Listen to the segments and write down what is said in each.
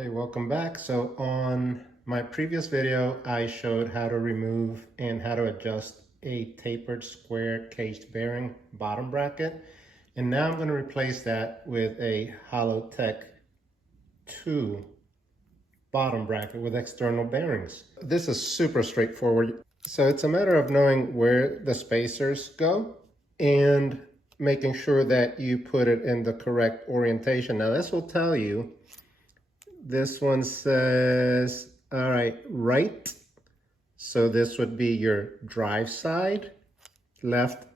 Hey, welcome back. So on my previous video, I showed how to remove and how to adjust a tapered square caged bearing bottom bracket. And now I'm going to replace that with a Hollowtech 2 bottom bracket with external bearings. This is super straightforward. So it's a matter of knowing where the spacers go and making sure that you put it in the correct orientation. Now this will tell you. This one says, all right. So this would be your drive side, left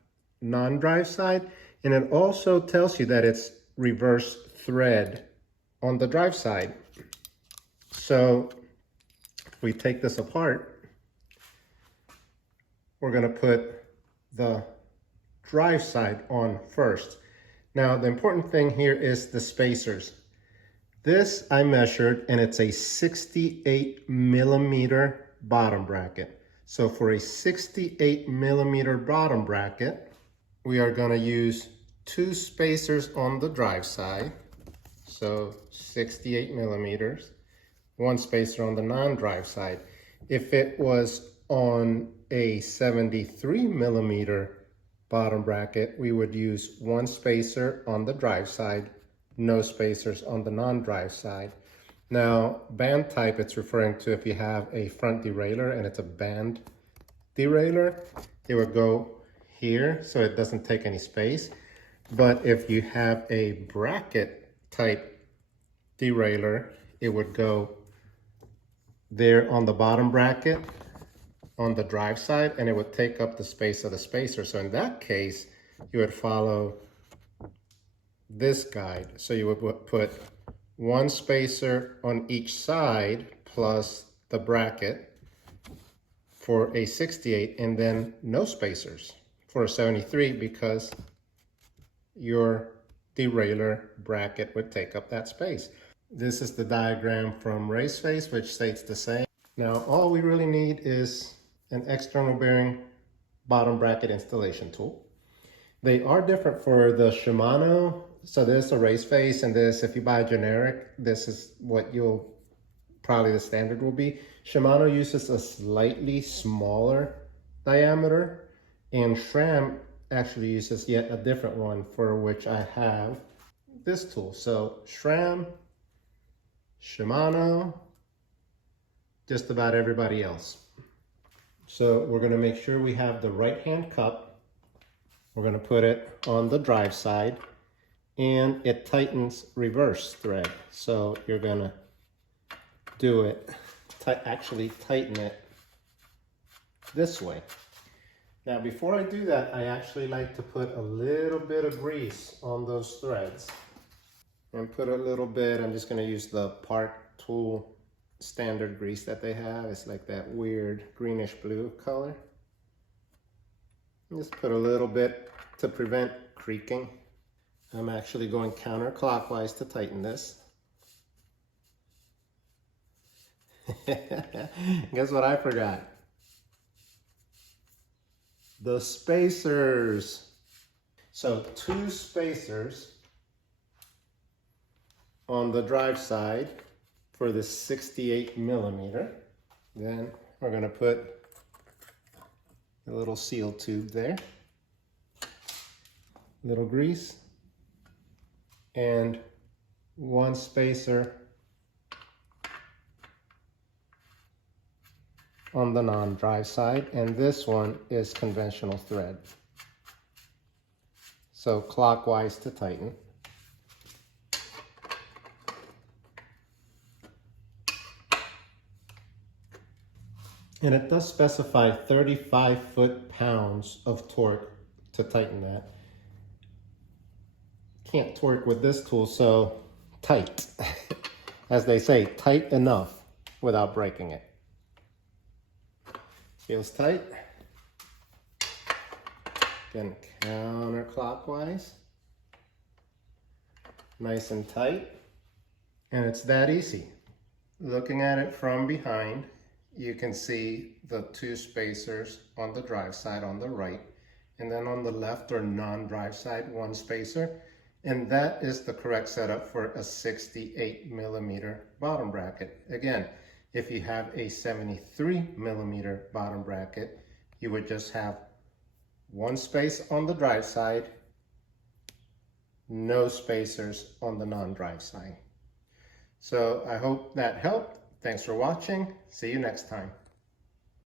non-drive side. And it also tells you that it's reverse thread on the drive side. So if we take this apart, we're gonna put the drive side on first. Now, the important thing here is the spacers. This I measured, and it's a 68 millimeter bottom bracket. So for a 68 millimeter bottom bracket, we are going to use 2 spacers on the drive side. So 68 millimeters, 1 spacer on the non-drive side. If it was on a 73 millimeter bottom bracket, we would use 1 spacer on the drive side, no spacers on the non-drive side. Now, band type, it's referring to if you have a front derailleur and it's a band derailleur, it would go here so it doesn't take any space. But if you have a bracket type derailleur, it would go there on the bottom bracket on the drive side, and it would take up the space of the spacer. So in that case, you would follow this guide. So you would put 1 spacer on each side plus the bracket for a 68, and then no spacers for a 73 because your derailleur bracket would take up that space. This is the diagram from Raceface, which states the same. Now, all we really need is an external bearing bottom bracket installation tool. They are different for the Shimano. So this is a Raceface, and this, if you buy generic, this is what you'll probably the standard will be. Shimano uses a slightly smaller diameter, and SRAM actually uses yet a different one, for which I have this tool. So SRAM, Shimano, just about everybody else. So we're going to make sure we have the right hand cup. We're going to put it on the drive side, and it tightens reverse thread. So you're going to do it, actually tighten it this way. Now, before I do that, I actually like to put a little bit of grease on those threads. And put a little bit, I'm just going to use the Park Tool standard grease that they have. It's like that weird greenish blue color. Just put a little bit to prevent creaking. I'm actually going counterclockwise to tighten this. Guess what I forgot? The spacers. So 2 spacers on the drive side for the 68 millimeter. Then we're going to put a little seal tube there, little grease, and 1 spacer on the non-drive side, and this one is conventional thread. So clockwise to tighten. And it does specify 35 foot-pounds of torque to tighten that. Can't torque with this tool, so tight. As they say, tight enough without breaking it. Feels tight. Again, counterclockwise. Nice and tight. And it's that easy. Looking at it from behind, you can see the 2 spacers on the drive side on the right, and then on the left or non-drive side, 1 spacer. And that is the correct setup for a 68 millimeter bottom bracket. Again, if you have a 73 millimeter bottom bracket, you would just have one space on the drive side, no spacers on the non-drive side. So I hope that helped. Thanks for watching. See you next time.